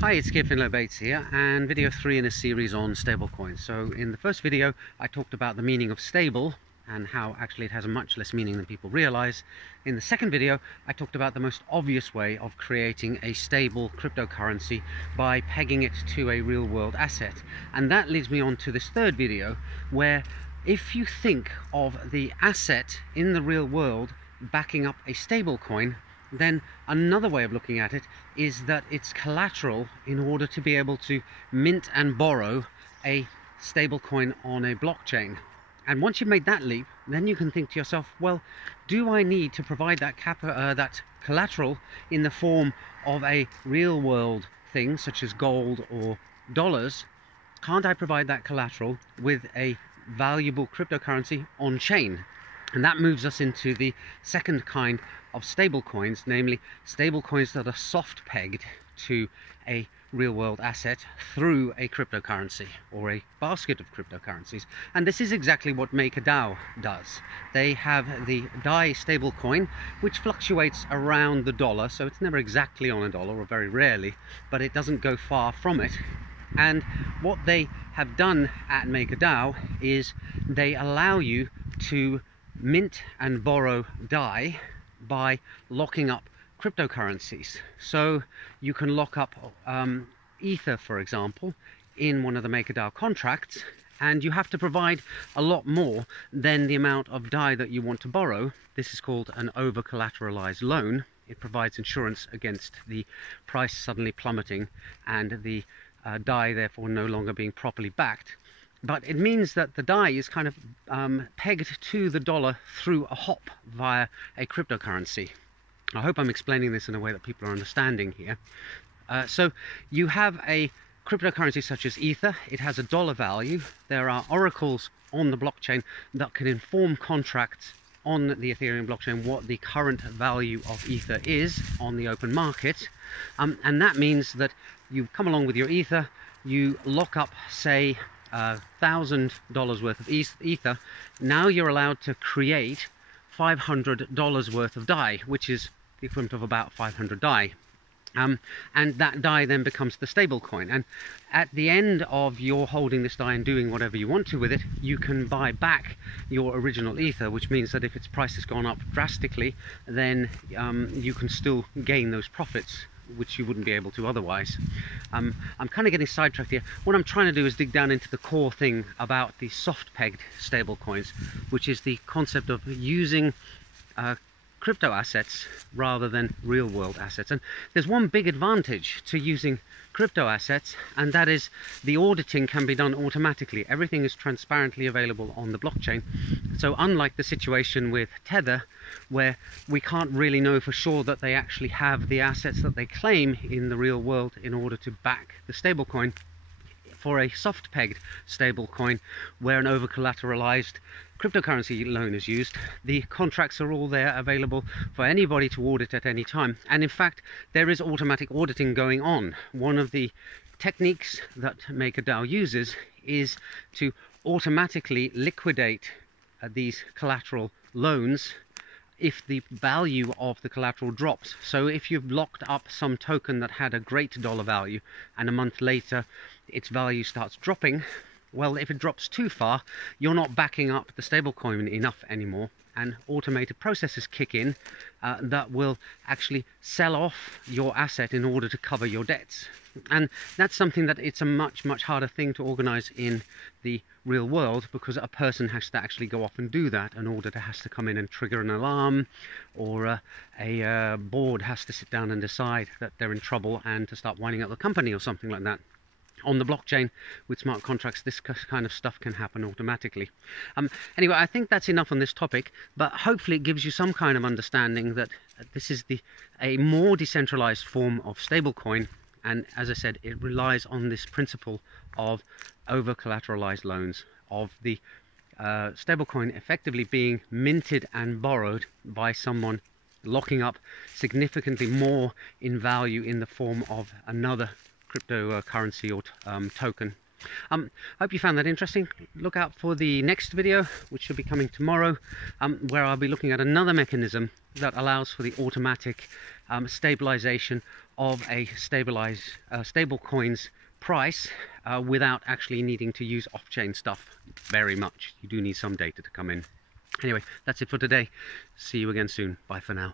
Hi, it's Kit Finlow Bates here, and video 3 in a series on stablecoins. So in the first video I talked about the meaning of stable and how actually it has a much less meaning than people realize. In the second video I talked about the most obvious way of creating a stable cryptocurrency by pegging it to a real world asset. And that leads me on to this third video, where if you think of the asset in the real world backing up a stable coin, then another way of looking at it is that it's collateral in order to be able to mint and borrow a stable coin on a blockchain. And once you've made that leap, then you can think to yourself, well, do I need to provide that collateral in the form of a real world thing such as gold or dollars? Can't I provide that collateral with a valuable cryptocurrency on chain? And that moves us into the second kind of stable coins, namely stable coins that are soft pegged to a real world asset through a cryptocurrency or a basket of cryptocurrencies. And this is exactly what MakerDAO does. They have the DAI stable coin, which fluctuates around the dollar, so it's never exactly on a dollar, or very rarely, but it doesn't go far from it. And what they have done at MakerDAO is they allow you to mint and borrow DAI by locking up cryptocurrencies. So you can lock up Ether, for example, in one of the MakerDAO contracts, and you have to provide a lot more than the amount of DAI that you want to borrow. This is called an over-collateralized loan. It provides insurance against the price suddenly plummeting and the DAI therefore no longer being properly backed. But it means that the DAI is kind of pegged to the dollar through a hop via a cryptocurrency. I hope I'm explaining this in a way that people are understanding here. So you have a cryptocurrency such as Ether. It has a dollar value. There are oracles on the blockchain that can inform contracts on the Ethereum blockchain what the current value of Ether is on the open market. And that means that you come along with your Ether, you lock up, say, $1,000 worth of Ether. Now you're allowed to create $500 worth of DAI, which is the equivalent of about 500 DAI. And that DAI then becomes the stable coin. And at the end of your holding this DAI and doing whatever you want to with it, you can buy back your original Ether, which means that if its price has gone up drastically, then you can still gain those profits, which you wouldn't be able to otherwise. I'm kind of getting sidetracked here. What I'm trying to do is dig down into the core thing about the soft-pegged stablecoins, which is the concept of using crypto assets rather than real-world assets. And there's one big advantage to using crypto assets, and that is the auditing can be done automatically. Everything is transparently available on the blockchain. So unlike the situation with Tether, where we can't really know for sure that they actually have the assets that they claim in the real world in order to back the stablecoin, for a soft-pegged stablecoin where an over-collateralized cryptocurrency loan is used, the contracts are all there available for anybody to audit at any time. And in fact, there is automatic auditing going on. One of the techniques that MakerDAO uses is to automatically liquidate these collateral loans if the value of the collateral drops. So if you've locked up some token that had a great dollar value and a month later its value starts dropping, well, if it drops too far, you're not backing up the stablecoin enough anymore, and automated processes kick in that will actually sell off your asset in order to cover your debts. And that's something that it's a much harder thing to organize in the real world, because a person has to actually go off and do that. An auditor has to come in and trigger an alarm, or a board has to sit down and decide that they're in trouble and to start winding up the company or something like that. On the blockchain with smart contracts, this kind of stuff can happen automatically. Anyway, I think that's enough on this topic, but hopefully it gives you some kind of understanding that this is a more decentralized form of stablecoin. And as I said, it relies on this principle of over-collateralized loans, of the stablecoin effectively being minted and borrowed by someone locking up significantly more in value in the form of another cryptocurrency or token. Hope you found that interesting. Look out for the next video, which should be coming tomorrow, where I'll be looking at another mechanism that allows for the automatic stabilization of a stable coin's price without actually needing to use off-chain stuff very much. You do need some data to come in. Anyway, that's it for today. See you again soon. Bye for now.